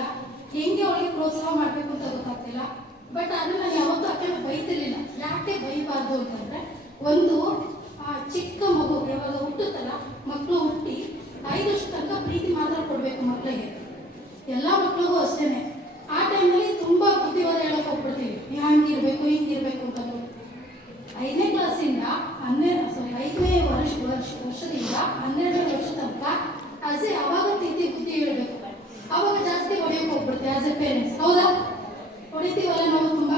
ಹೆಂಗೆ ಅವಳಿಗೆ ಪ್ರೋತ್ಸಾಹ ಮಾಡಬೇಕು ಅಂತ ಗೊತ್ತಾಗ್ತಿಲ್ಲ. ಬಟ್ ಅದು ನಾನು ಯಾವತ್ತೂ ಆಕೆನ ಬೈತಿರ್ಲಿಲ್ಲ. ಯಾಕೆ ಬೈಬಾರ್ದು ಅಂತಂದರೆ, ಒಂದು ಚಿಕ್ಕ ಮಗು ಯಾವಾಗ ಹುಟ್ಟುತ್ತಲ್ಲ, ಮಕ್ಕಳು ಹುಟ್ಟಿ 5 ವರ್ಷ ತನಕ ಪ್ರೀತಿ ಮಾತ್ರ ಕೊಡಬೇಕು ಮಕ್ಕಳಿಗೆ. ಎಲ್ಲ ಮಕ್ಕಳಿಗೂ ಅಷ್ಟೇ. ಆ ಟೈಮಲ್ಲಿ ತುಂಬ ಬುದ್ಧಿವಾದ ಹೇಳಕ್ಕೆ ಹೋಗ್ಬಿಡ್ತೀವಿ, ಹಂಗಿರ್ಬೇಕು ಹಿಂಗಿರ್ಬೇಕು ಅಂತ. 5ನೇ ಕ್ಲಾಸಿಂದ 5ನೇ ವರ್ಷದಿಂದ 12ನೇ ವರ್ಷ ತನಕ ಅವಾಗ ತಿದ್ದಿ ಬುದ್ಧಿ ಹೇಳ್ಬೇಕು. ಅವಾಗ ಜಾಸ್ತಿ ಹೊಡೆಯೋಕೆ ಹೋಗ್ಬಿಡುತ್ತೆ ಆಸ್ ಎ ಪೇರೆಂಟ್ಸ್. ಹೌದಾ? ಹೊಡಿತೀವಲ್ಲ ನಾವು ತುಂಬ.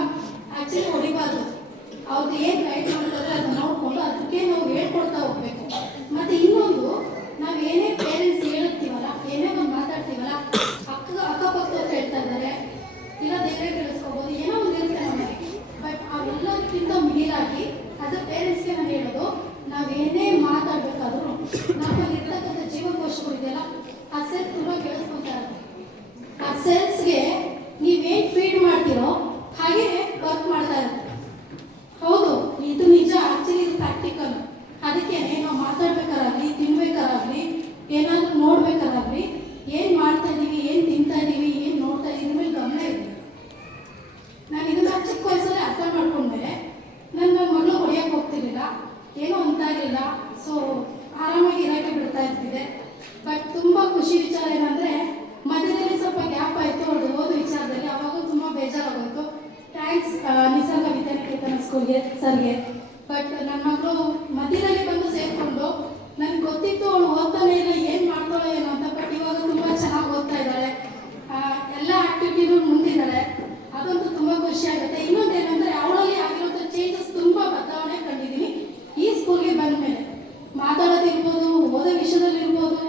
ಸ್ಕೂಲ್ಗೆ ಸರ್ಗೆ. ಬಟ್ ನನ್ನ ಮಗಳು ಮಧ್ಯದಲ್ಲಿ ಬಂದು ಸೇರಿಕೊಂಡು ನನಗೆ ಗೊತ್ತಿತ್ತು ಅವಳು ಓದ್ತಾನೆ ಇಲ್ಲ, ಏನು ಮಾಡ್ತಾಳೋ ಏನೋ ಅಂತ. ಬಟ್ ಇವಾಗ ತುಂಬ ಚೆನ್ನಾಗಿ ಓದ್ತಾ ಇದ್ದಾಳೆ, ಎಲ್ಲ ಆ್ಯಕ್ಟಿವಿಟಿನೂ ಮುಂದಿದ್ದಾಳೆ. ಅದಂತೂ ತುಂಬ ಖುಷಿ ಆಗುತ್ತೆ. ಇನ್ನೊಂದೇನೆಂದರೆ ಅವಳಲ್ಲಿ ಆಗಿರೋಂಥ ಚೇಂಜಸ್ ತುಂಬ ಬದಲಾವಣೆ ಕಂಡಿದ್ದೀನಿ ಈ ಸ್ಕೂಲ್ಗೆ ಬಂದ ಮೇಲೆ. ಮಾತಾಡೋದಿರ್ಬೋದು, ಓದೋ ವಿಷಯದಲ್ಲಿರ್ಬೋದು,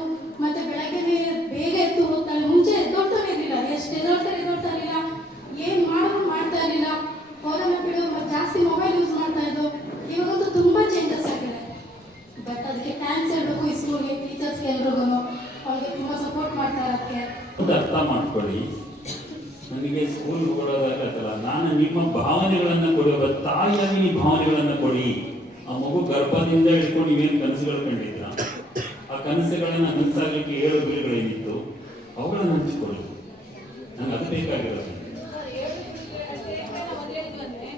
ಮತ್ತು ಬೆಳಗ್ಗೆ ಬೇಗ ಎದ್ದು ಹೋಗ್ತಾಳೆ. ಮುಂಚೆ ಎದ್ದೋಡ್ತಾನೆ ಇರಲಿಲ್ಲ, ಎಷ್ಟು ಎದ್ದೋಡ್ತಾ ಇರಲಿಲ್ಲ, ಏನು ಮಾಡಿದ್ರು ಮಾಡ್ತಾ ಇರಲಿಲ್ಲ, ಓದೋಣ ಬಿಡು, ಜಾಸ್ತಿ ಮೊಬೈಲ್ ಯೂಸ್ ಮಾಡ್ತಾ ಇದ್ದು. ಇವಾಗಂತೂ ತುಂಬ ಚೇಂಜಸ್ ಆಗಿದೆ. ಬಟ್ ಅದಕ್ಕೆ ಥ್ಯಾಂಕ್ಸ್ ಹೇಳಬೇಕು ಈ ಸ್ಕೂಲ್ಗೆ, ಟೀಚರ್ಸ್ಗೆ, ಎಲ್ರಿಗೂ ಅವ್ರಿಗೆ ತುಂಬ ಸಪೋರ್ಟ್ ಮಾಡ್ತಾ ಇರೋಕ್ಕೆ. ಅರ್ಥ ಮಾಡ್ಕೊಳ್ಳಿ, ನನಗೆ ಸ್ಕೂಲ್ ಕೊಡೋದಾಗತ್ತಲ್ಲ, ನಾನು ನಿಮ್ಮ ಭಾವನೆಗಳನ್ನು ಕೊಡುವ ತಾಯಿಯಾಗಿ ನೀವು ಭಾವನೆಗಳನ್ನು ಕೊಡಿ. ಆ ಮಗು ಗರ್ಭದಿಂದ ಹಿಡ್ಕೊಂಡು ನೀವೇನು ಕನಸುಗಳು ಕಂಡಿದ್ರ, ಆ ಕನಸುಗಳನ್ನ ನನಸಾಗಲಿಕ್ಕೆ 7 ಬೀಳುಗಳೇನಿತ್ತು ಅವುಗಳನ್ನು ಹಂಚಿಕೊಳ್ಳಿ. ನಂಗೆ ಅದು ಬೇಕಾಗಿರೋದು.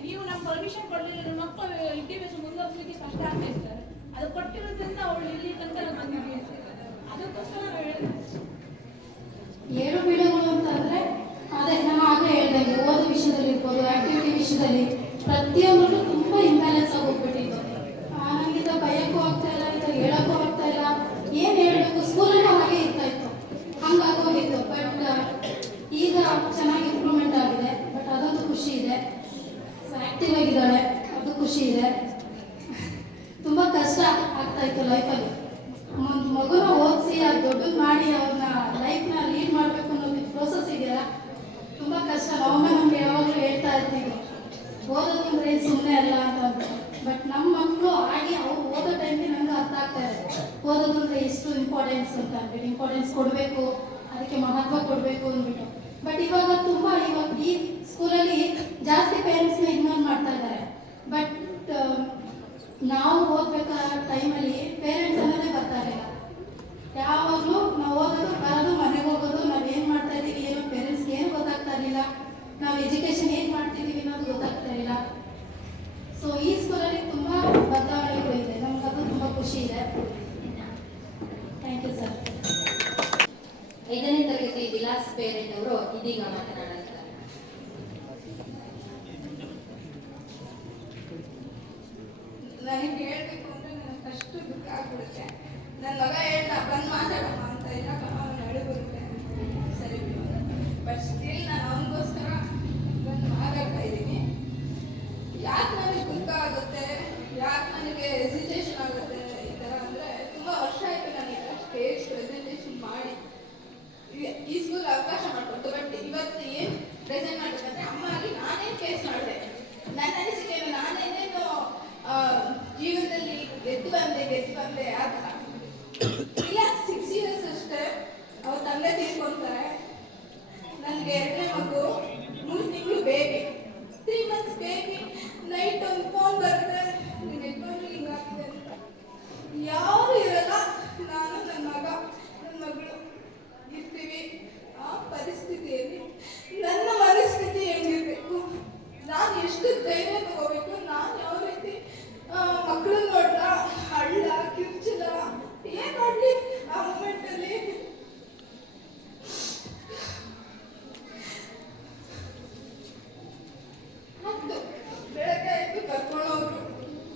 ನೀವು ನಮ್ಮ ಪರ್ಮಿಷನ್ ಕೊಡಲಿಲ್ಲ, ನಮ್ಮ ಮಕ್ಕಳು ವಿದ್ಯಾಭ್ಯಾಸ ಮುಂದುವರಿಸಲಿಕ್ಕೆ ಕಷ್ಟ ಆಗ್ತಾ ಇರ್ತಾರೆ. ಅದು ಕೊಟ್ಟಿರೋದ್ರಿಂದ ಅವಳು ಇಲ್ಲಿ ತನಕ ಬಂದಿದ್ದೀವಿ. ಅದಕ್ಕೋಸ್ಕರ ನಾವು ಹೇಳಿದ್ವಿ 7 ಬೀಳುಗಳು ಅಂತಂದರೆ ಅದೇ ನಾನು ಆಗಲೇ ಹೇಳ್ದಂಗೆ ಓದೋ ವಿಷಯದಲ್ಲಿ ಇರ್ಬೋದು, ಆ್ಯಕ್ಟಿವಿಟಿ ವಿಷಯದಲ್ಲಿ ಪ್ರತಿಯೊಂದರಲ್ಲೂ ತುಂಬ ಇಂಬ್ಯಾಲೆನ್ಸ್ ಆಗಿ ಹೋಗ್ಬಿಟ್ಟಿತ್ತು. ನನಗಿಂತ ಬೈಯೋಕ್ಕೂ ಆಗ್ತಾ ಇಲ್ಲ, ಇದು ಹೇಳೋಕ್ಕೂ ಆಗ್ತಾ ಇಲ್ಲ, ಏನು ಹೇಳಬೇಕು, ಸ್ಕೂಲಲ್ಲೂ ಹಾಗೆ ಇರ್ತಾ ಇತ್ತು, ಹಂಗಾಗೋಗಿತ್ತು. ಬಟ್ ಈಗ ಚೆನ್ನಾಗಿ ಇಂಪ್ರೂವ್ಮೆಂಟ್ ಆಗಿದೆ. ಬಟ್ ಅದಂತೂ ಖುಷಿ ಇದೆ. ಆ್ಯಕ್ಟಿವ್ ಆಗಿದ್ದಾಳೆ, ಅದು ಖುಷಿ ಇದೆ. ತುಂಬ ಕಷ್ಟ ಆಗ್ತಾ ಇತ್ತು ಲೈಫಲ್ಲಿ. ಮಗುನ ಓದಿಸಿ ಅದು ದೊಡ್ಡದು ಮಾಡಿ ಅವ್ರನ್ನ ಲೈಫ್ನ ಲೀಡ್ ಮಾಡಬೇಕು ಅನ್ನೋದು ಪ್ರೋಸೆಸ್ ಇದೆಯಲ್ಲ, ತುಂಬ ಕಷ್ಟ. ನಾವೊಮ್ಮೆ ನಮ್ಗೆ ಯಾವಾಗಲೂ ಹೇಳ್ತಾ ಇರ್ತೀವಿ ಓದೋದಂದ್ರೆ ಏನು ಸುಮ್ಮನೆ ಅಲ್ಲ ಅಂತ. ಬಟ್ ನಮ್ಮ ಮಕ್ಕಳು ಆಗಿ ಅವ್ರು ಓದೋ ಟೈಮ್ಗೆ ನನಗೆ ಅರ್ಥ ಆಗ್ತಾ ಇದೆ ಓದೋದಂದ್ರೆ ಎಷ್ಟು ಇಂಪಾರ್ಟೆನ್ಸ್ ಅಂತ ಅಂದ್ಬಿಟ್ಟು. ಇಂಪಾರ್ಟೆನ್ಸ್ ಕೊಡಬೇಕು, ಅದಕ್ಕೆ ಮಹತ್ವ ಕೊಡಬೇಕು ಅಂದ್ಬಿಟ್ಟು. ಬಟ್ ಇವಾಗ ಈ ಸ್ಕೂಲಲ್ಲಿ ಜಾಸ್ತಿ ಪೇರೆಂಟ್ಸ್ನ ಇಗ್ನೋರ್ ಮಾಡ್ತಾ ಇದ್ದಾರೆ. ಬಟ್ ನಾವು ಓದ್ಬೇಕಾದ ಟೈಮಲ್ಲಿ ಪೇರೆಂಟ್ಸ್ ಅನ್ನೋದೇ ಬರ್ತಾ ಇರಲಿಲ್ಲ. ಯಾವಾಗಲೂ ನಾವು ಓದೋದು ಬರೋದು ಮನೆಗೆ ಹೋಗೋದು, ನಾವು ಏನು ಮಾಡ್ತಾ ಇದ್ದೀವಿ ಏನೋ ಪೇರೆಂಟ್ಸ್ಗೆ ಏನು ಗೊತ್ತಾಗ್ತಾ ಇರಲಿಲ್ಲ, ನಾವು ಎಜುಕೇಷನ್ ಏನು ಮಾಡ್ತಿದ್ದೀವಿ ಅನ್ನೋದು ಗೊತ್ತಾಗ್ತಾ ಇರಲಿಲ್ಲ. ಸೊ ಈ ಸ್ಕೂಲಲ್ಲಿ ತುಂಬ ಬದಲಾವಣೆಗಳು ಇದೆ, ನಮ್ಗೆ ಅದು ತುಂಬ ಖುಷಿ ಇದೆ. Thank you sir. 5ನೇ ತರಗತಿ ವಿಲಾಸ್ ಪೇರೆಂಟ್ ಅವರು ಇದೀಗ ಮಾತನಾಡುತ್ತಾರೆ. ನನಗೆ ಹೇಳಬೇಕು ಅಂದರೆ ನನಗೆ ಅಷ್ಟು ದುಃಖ ಆಗ್ಬಿಡುತ್ತೆ. ನನ್ನ ಮಗ ಹೇಳ್ದ ಬಂದು ಮಾತಾಡಮ್ಮ ಅಂತ, ಇಲ್ಲ ಅವನು ಅಳು ಬರುತ್ತೆ ಸರಿ. ಬಟ್ ಸ್ಟಿಲ್ ನಾನು ಅವನಿಗೋಸ್ಕರ ಬಂದು ಮಾತಾಡ್ತಾ ಇದ್ದೀನಿ. ಯಾಕೆ ನನಗೆ ದುಃಖ ಆಗುತ್ತೆ, ಯಾಕೆ ನನಗೆ ಹೆಸಿಟೇಷನ್ ಆಗುತ್ತೆ ಈ ಥರ ಅಂದರೆ, ತುಂಬ ವರ್ಷ ಆಯಿತು ನನಗೆ ಸ್ಟೇಜ್ ಪ್ರೆಸೆಂಟೇಷನ್ ಮಾಡಿ ಈ ಸ್ಕೂಲ್ ಅವಕಾಶ ಮಾಡಿಕೊಡ್ತು. ಬಟ್ ಇವತ್ತು ಏನು ಪ್ರೆಸೆಂಟ್ ಮಾಡಬೇಕಂದ್ರೆ ಅಮ್ಮ ಆಗಿ ನಾನೇ ಫೇಸ್ ಮಾಡಿದೆ. ನನ್ನ ಅನಿಸಿಕೆಯನ್ನು ನಾನೇನೇನು ಜೀವನದಲ್ಲಿ ಗೆದ್ದು ಬಂದೆ ಆ ಥರ ಇಲ್ಲ. 6 years ಅಷ್ಟೇ ಅವ್ರ ತಂದೆ ತೀರ್ಕೊಂತಾರೆ. ನನಗೆ 2ನೇ ಮಗು, 3 ತಿಂಗಳು ಬೇಬಿ, 3 months ಬೇಬಿ. ನೈಟ್ ಒಂದು ಫೋನ್ ಬರುತ್ತೆ, ನಿನ್ನ ಯಜಮಾನ್ರು ಹಿಂಗಾಗಿದೆ ಅಂತ. ಯಾರು ಇರಲ್ಲ, ನಾನು ನನ್ನ ಮಗ ನನ್ನ ಮಗಳು ಇರ್ತೀವಿ. ಆ ಪರಿಸ್ಥಿತಿಯಲ್ಲಿ ನನ್ನ ಮನಸ್ಥಿತಿ ಹೆಂಗಿರ್ಬೇಕು, ನಾನು ಎಷ್ಟು ಧೈರ್ಯ ತಗೋಬೇಕು, ನಾನು ಯಾವ ರೀತಿ ಮಕ್ಕಳು ನೋಡ್ರ ಹಳ್ಳ ಕಿರ್ಚಲ ಏನ್ ಮಾಡ್ಲಿ ಆ ಮೂಮೆಂಟಲ್ಲಿ. ಮತ್ತು ಬೆಳಗ್ಗೆ ಎದ್ದು ಕರ್ಕೊಂಡೋದ್ರು,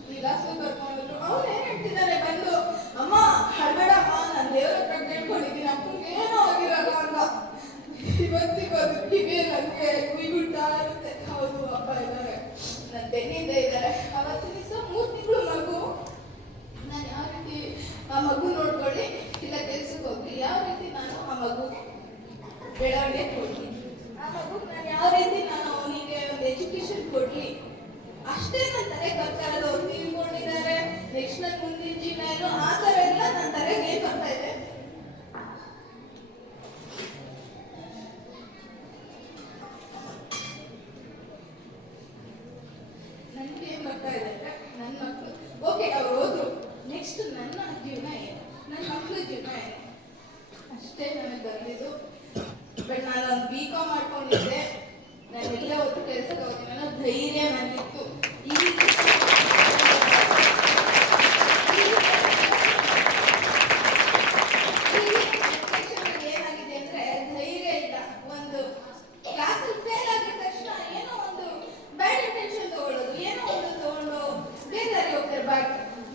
ವಿಲಾಸ ಕರ್ಕೊಂಡೋದ್ರು. ಅವ್ರು ಏನ್ ಹೇಳ್ತಿದ್ದಾರೆ ಬಂದು, ಅಮ್ಮ ಹಳ್ಬೇಡಮ್ಮ, ನಾನು ದೇವ್ರ ಹತ್ರ ಕೇಳ್ಕೊಂಡಿದ್ದೀನಿ, ಅಪ್ಪನಿಗೆ ಏನೋ ಆಗಿರಲ್ಲ ಅಂತ. ಇವತ್ತಿಗೂ ಅದು ಕಿವಿ ನನಗೆ ಕುಯ್ಗುಡ್ತಾ ಇರುತ್ತೆ. ಹೌದು ಅಪ್ಪ ಇದ್ದಾರೆ, ನನ್ನ ಬೆನ್ನಿಂದ ಇದ್ದಾರೆ. ಅವತ್ತು ದಿವಸ 3 ತಿಂಗಳು ಮಗು, ನಾನು ಯಾವ ರೀತಿ ಆ ಮಗು ನೋಡ್ಕೊಳ್ಳಿ, ಇಲ್ಲ ಕೆಲ್ಸಕ್ಕೆ ಹೋಗ್ಲಿ, ಯಾವ ರೀತಿ ನಾನು ಆ ಮಗು ಬೆಳವಣಿಗೆ ಕೊಡ್ಲಿ, ಆ ಮಗು ನಾನು ಯಾವ ರೀತಿ ನಾನು ಅವನಿಗೆ ಒಂದು ಎಜುಕೇಶನ್ ಕೊಡ್ಲಿ, ಅಷ್ಟೇ ನನ್ನ ತಲೆಗೆ ಬರ್ತಾ ಇರೋದು. ಅವ್ರು ತಿಳ್ಕೊಂಡಿದ್ದಾರೆ, ನೆಕ್ಸ್ಟ್ ನನ್ನ ಮುಂದಿನ ಜೀವನ ಏನು ಆ ಥರ ಎಲ್ಲ ನನ್ನ ತಲೆಗೆ ಏನು ಬರ್ತಾ ಇದೆ. ನನಗೆ ಏನು ಬರ್ತಾ ಇದೆ ಅಂದರೆ, ನನ್ನ ಮಕ್ಕಳು ಓಕೆ ಅವ್ರು ಹೋದ್ರು, ನೆಕ್ಸ್ಟ್ ನನ್ನ ಜೀವನ ಏನು, ನನ್ನ ಮಕ್ಕಳ ಜೀವನ ಏನು, ಅಷ್ಟೇ ನನಗೆ ಬಂದಿದ್ದು. ಬಟ್ ನಾನು ಒಂದು B.Com ಮಾಡ್ಕೊಂಡಿದ್ದೆ, ನಾನು ಎಲ್ಲ ಹೊತ್ತು ಕೆಲಸಕ್ಕೆ ಹೋಗ್ತೀನಿ ಅನ್ನೋ ಧೈರ್ಯ ನನಗಿತ್ತು. ಏನಾಗಿದೆ ಅಂದರೆ ಧೈರ್ಯ ಇಲ್ಲ. ಒಂದು ಕ್ಲಾಸಲ್ಲಿ ಫೇಲ್ ಆಗಿದ ತಕ್ಷಣ ಏನೋ ಒಂದು ಬ್ಯಾಡ್ ಇಂಟೆನ್ಷನ್ ತಗೊಳ್ಳೋದು, ಏನೋ ಒಂದು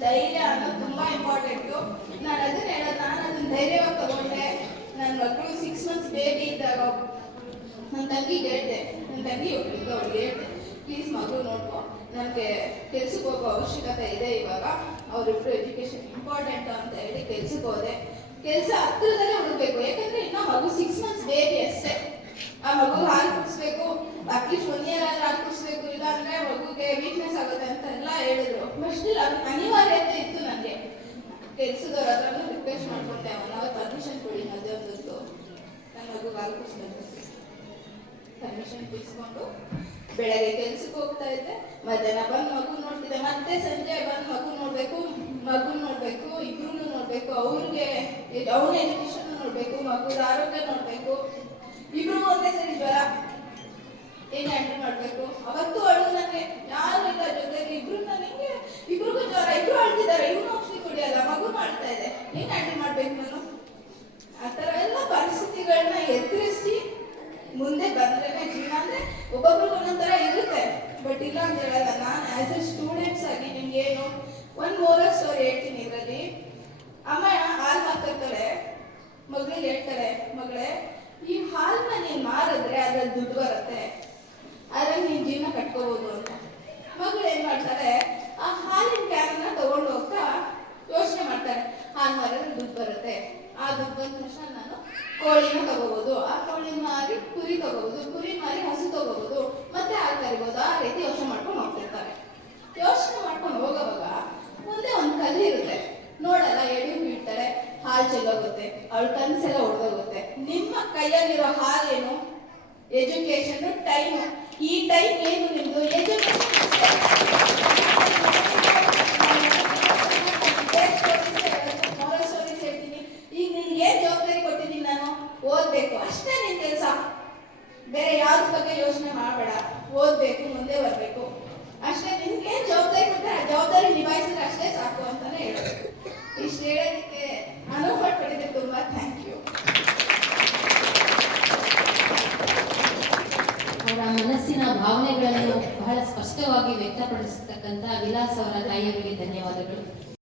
ಧೈರ್ಯ ಅನ್ನೋದು ತುಂಬ ಇಂಪಾರ್ಟೆಂಟು. ನಾನು ಅದನ್ನ ಹೇಳೋದು, ನಾನು ಅದನ್ನ ಧೈರ್ಯವಾಗಿ ತಗೊಂಡೆ. ನನ್ನ ಮಕ್ಕಳು 6 ಮಂತ್ಸ್ ಬೇಬಿ ಇದ್ದಾಗ ನನ್ನ ತಂಗಿಗೆ ಹೇಳಿದೆ, ನನ್ನ ತಂಗಿ ಒಬ್ಬಳಿಗೆ ಅವಳಿಗೆ ಹೇಳಿದೆ, ಪ್ಲೀಸ್ ಮಗು ನೋಡ್ಕೊ, ನನಗೆ ಕೆಲ್ಸಕ್ಕೆ ಹೋಗೋ ಅವಶ್ಯಕತೆ ಇದೆ ಇವಾಗ, ಅವರಿಬ್ಬರು ಎಜುಕೇಷನ್ ಇಂಪಾರ್ಟೆಂಟ್ ಅಂತ ಹೇಳಿ ಕೆಲ್ಸಕ್ಕೆ ಹೋದೆ. ಕೆಲಸ ಹತ್ರದಲ್ಲೇ ಹುಡುಕ್ಬೇಕು, ಯಾಕಂದ್ರೆ ಇನ್ನ ಮಗು 6 ಮಂತ್ಸ್ ಬೇಬಿ ಅಷ್ಟೇ. ಆ ಮಗು ಹಾಲು ಕುಡಿಸ್ಬೇಕು, ಅಟ್ಲೀಸ್ಟ್ 1 year ಆದ್ರೂ ಹಾಲು ಕುಡಿಸ್ಬೇಕು, ಇಲ್ಲ ಅಂದ್ರೆ ಮಗುಗೆ ವೀಕ್ನೆಸ್ ಆಗುತ್ತೆ ಅಂತ ಎಲ್ಲ ಹೇಳಿದ್ರು. ಬಟ್ ಸ್ಟಿಲ್ ಅದು ಅನಿವಾರ್ಯತೆ ಇತ್ತು ನನಗೆ. ಕೆಲ್ಸದವ್ರ ಹತ್ರನೂ ರಿಕ್ವೆಸ್ಟ್ ಮಾಡ್ಕೊಂಡೆ, 1 hour ಪರ್ಮಿಷನ್ ಕೊಡಿ ಮಧ್ಯಾಹ್ನದ್ದು, ನನ್ನ ಮಗು ಹಾಲು ಕುಡಿಸ್ಬೇಕು. ಪರ್ಮಿಷನ್ ತಿಳಿಸ್ಕೊಂಡು ಬೆಳಗ್ಗೆ ಕೆಲ್ಸಕ್ಕೆ ಹೋಗ್ತಾ ಇದ್ದೆ, ಮಧ್ಯಾಹ್ನ ಬಂದು ಮಗು ನೋಡ್ತಿದ್ದೆ, ಮತ್ತೆ ಸಂಜೆ ಬಂದು ಮಗು ನೋಡ್ಬೇಕು, ಇಬ್ರು ನೋಡ್ಬೇಕು, ಅವ್ರಿಗೆ ಅವ್ನ ಎಜುಕೇಶನ್ ನೋಡ್ಬೇಕು, ಮಗುದ ಆರೋಗ್ಯ ನೋಡ್ಬೇಕು. ಇಬ್ರು ಒಂದೇ ಸರಿ ಜ್ವರ ಏನ್ ಹ್ಯಾಂಡಲ್ ಮಾಡ್ಬೇಕು. ಅವತ್ತು ಅಳು ನನಗೆ ಯಾರು ಇಲ್ಲ ಜೊತೆಗೆ, ಇಬ್ರಿಗೂ ಜ್ವರ, ಇಬ್ರು ಅಳ್ತಿದ್ದಾರೆ, ಇವನು ಔಷಧಿ ಕುಡಿಯಲ್ಲ, ಮಗು ಮಾಡ್ತಾ ಇದೆ, ಹೆಂಗ್ ಹ್ಯಾಂಡಲ್ ಮಾಡ್ಬೇಕು ನಾನು? ಆ ಥರ ಎಲ್ಲ ಪರಿಸ್ಥಿತಿಗಳನ್ನ ಎದುರಿಸಿ ಮುಂದೆ ಬಂದ್ರೇನೆ ಜೀವನ. ಅಂದ್ರೆ ಒಬ್ಬೊಬ್ರಿಗೆ ಒಂದೊಂಥರ ಇರುತ್ತೆ, ಬಟ್ ಇಲ್ಲ ಅಂತ ಹೇಳಲ್ಲ. ನಾನು ಆಸ್ ಎ ಸ್ಟೂಡೆಂಟ್ಸ್ ಆಗಿ ನಿಮ್ಗೆ ಏನು ಒಂದು ಮೋರಲ್ ಸ್ಟೋರಿ ಹೇಳ್ತೀನಿ. ಇದರಲ್ಲಿ ಅಮ್ಮ ಹಾಲು ಮಾರ್ತಿರ್ತಾಳೆ, ಮಗಳಿಗೆ ಹೇಳ್ತಾರೆ, ಮಗಳೇ ಈ ಹಾಲನ್ನ ನೀನ್ ಮಾರಿದ್ರೆ ಅದ್ರಲ್ಲಿ ದುಡ್ಡು ಬರುತ್ತೆ, ಅದ್ರಲ್ಲಿ ನೀನ್ ಜೀವನ ಕಟ್ಕೋಬಹುದು ಅಂತ. ಮಗಳು ಏನ್ ಮಾಡ್ತಾರೆ, ಆ ಹಾಲಿನ ಕ್ಯಾನ್ನ ತಗೊಂಡು ಹೋಗ್ತಾ ಯೋಚನೆ ಮಾಡ್ತಾರೆ, ಹಾಲು ಮಾರಿದ್ರೆ ದುಡ್ಡು ಬರುತ್ತೆ, ಆ ದುಡ್ಡು ಬಂದ ತಕ್ಷಣ ನಾನು ಕೋಳಿನ ತಗೋಬಹುದು, ಆ ಕೋಳಿ ಮಾರಿ ಕುರಿ ತಗೋಬಹುದು, ಕುರಿ ಮಾರಿ ಹಸು ತಗೋಬಹುದು, ಮತ್ತೆ ಹಾಲು ಕರಿಬಹುದು. ಆ ರೀತಿ ಯೋಚನೆ ಮಾಡ್ಕೊಂಡು ಹೋಗ್ತಿರ್ತಾರೆ. ಯೋಚನೆ ಮಾಡ್ಕೊಂಡು ಹೋಗೋವಾಗ ಮುಂದೆ ಒಂದು ಕಲ್ಲು ಇರುತ್ತೆ, ನೋಡಲ್ಲ, ಎಡಿ ಬೀಳ್ತಾರೆ, ಹಾಲು ಚೆಲ್ಲೋಗುತ್ತೆ, ಅವಳ ಕನ್ಸೆಲ್ಲ ಹೊಡೆದೋಗುತ್ತೆ. ನಿಮ್ಮ ಕೈಯಲ್ಲಿರೋ ಹಾಲೇನು? Education, time. ಈ ಟೈಮ್ ಏನು ನಿಮ್ದು? ಎಜುಕೇಶನ್. ಹೇಳ್ತೀನಿ, ಈಗ ನಿನ್ಗೆ ಏನ್ ಜವಾಬ್ದಾರಿ ಕೊಟ್ಟಿದ್ದೀನಿ ನಾನು? ಓದ್ಬೇಕು ಅಷ್ಟೇ ನಿನ್ ಕೆಲಸ, ಬೇರೆ ಯಾವ್ದ್ರ ಬಗ್ಗೆ ಯೋಚನೆ ಮಾಡಬೇಡ. ಓದ್ಬೇಕು, ಮುಂದೆ ಬರ್ಬೇಕು ಅಷ್ಟೇ. ನಿನ್ಗೆ ಏನ್ ಜವಾಬ್ದಾರಿ ಕೊಟ್ಟರೆ ಆ ಜವಾಬ್ದಾರಿ ನಿಭಾಯಿಸಿದ್ರೆ ಅಷ್ಟೇ ಸಾಕು ಅಂತಾನೆ ಹೇಳ್ಬೇಕು. ಇಷ್ಟು ಹೇಳೋದಕ್ಕೆ ಅನುಭವ ಪಡೆದಿದ್ದೆ, ತುಂಬಾ ಥ್ಯಾಂಕ್ ಯು. ಅವರ ಮನಸ್ಸಿನ ಭಾವನೆಗಳನ್ನು ಬಹಳ ಸ್ಪಷ್ಟವಾಗಿ ವ್ಯಕ್ತಪಡಿಸತಕ್ಕಂಥ ವಿಲಾಸ್ ಅವರ ತಾಯಿಯವರಿಗೆ ಧನ್ಯವಾದಗಳು.